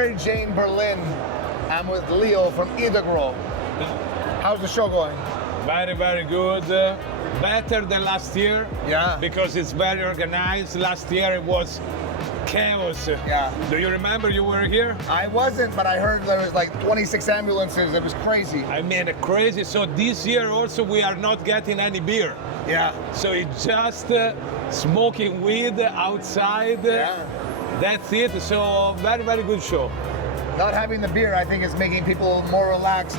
Mary Jane Berlin. I'm with Leo from Idrogrow. How's the show going? Very, very good. Better than last year. Yeah. Because it's very organized. Last year it was chaos. Yeah. Do you remember you were here? I wasn't, but I heard there was like 26 ambulances. It was crazy. I mean, crazy. So this year also we are not getting any beer. Yeah. So it's just smoking weed outside. Yeah. That's it. So very, very good show. Not having the beer, I think, is making people more relaxed.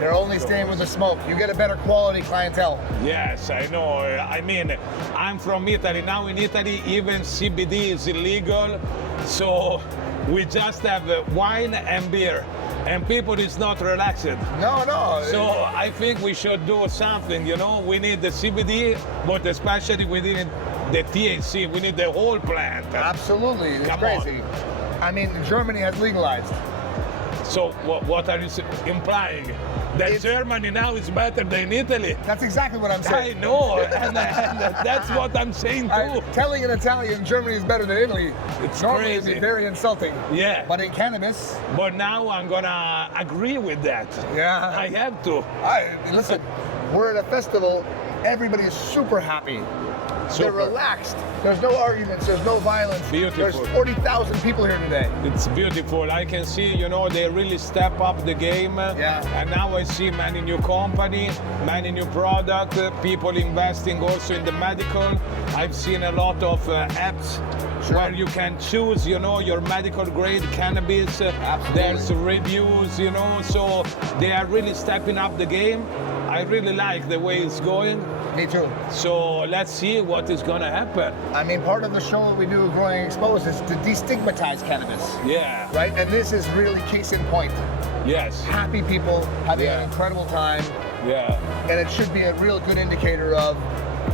They're only staying with the smoke. You get a better quality clientele. Yes, I know. I mean, I'm from Italy. Now in Italy, even CBD is illegal. So we just have wine and beer. And people is not relaxed. No, no. So I think we should do something, you know. We need the CBD, but especially we need the THC. We need the whole plant. Absolutely. It's Come crazy. on. I mean, Germany has legalized. So what are you implying? That Germany now is better than Italy? That's exactly what I'm saying. I know, and that's what I'm saying too. Telling an Italian Germany is better than Italy, It's normally crazy. is very insulting. Yeah. But in cannabis, But now I'm gonna agree with that. yeah. I have to. Listen, we're at a festival. Everybody is super happy. They're Super. relaxed. There's no arguments. There's no violence. Beautiful. There's 40,000 people here today. It's beautiful. I can see, you know, they really step up the game. Yeah. And now I see many new company, many new product, people investing also in the medical. I've seen a lot of apps Sure. where you can choose, you know, your medical grade cannabis. Absolutely. There's reviews, you know, so they are really stepping up the game. I really like the way it's going. Me too. So let's see what is gonna happen. I mean, part of the show that we do at Growing Exposed is to destigmatize cannabis, Yeah. right? And this is really case in point. Yes. Happy people having Yeah. an incredible time, Yeah. and it should be a real good indicator of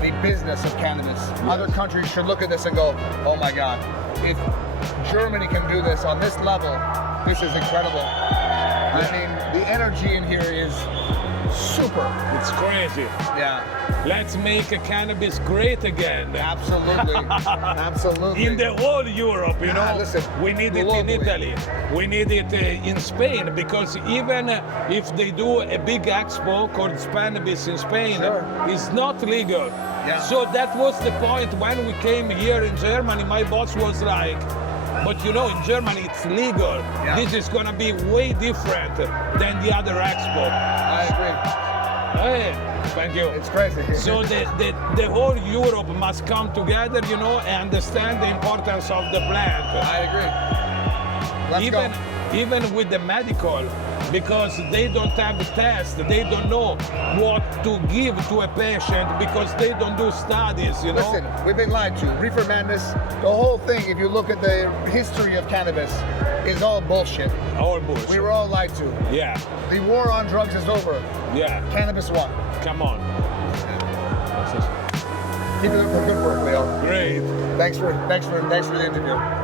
the business of cannabis. Other countries should look at this and go, oh my God, if Germany can do this on this level, this is incredible. I mean, the energy in here is super. It's crazy. Yeah, Let's make cannabis great again. absolutely, absolutely. In the whole Europe, you know. Listen, we need it in globally. Italy. We need it in Spain, because even if they do a big expo called Cannabis in Spain, Sure. it's not legal. Yeah. So that was the point when we came here in Germany. My boss was like, but you know, in Germany it's legal. Yeah. This is gonna be way different than the other expo. I agree. Hey, thank you. It's crazy. So the whole Europe must come together, you know, and understand the importance of the plant. I agree. Let's go. Even with the medical, because they don't have the test, they don't know what to give to a patient because they don't do studies, you know. Listen, we've been lied to. Reefer madness, the whole thing, if you look at the history of cannabis, is all bullshit. All bullshit. We were all lied to. Yeah, The war on drugs is over. yeah. Cannabis won. Come on. Keep it up for good work, Leo. Great. Thanks for the interview.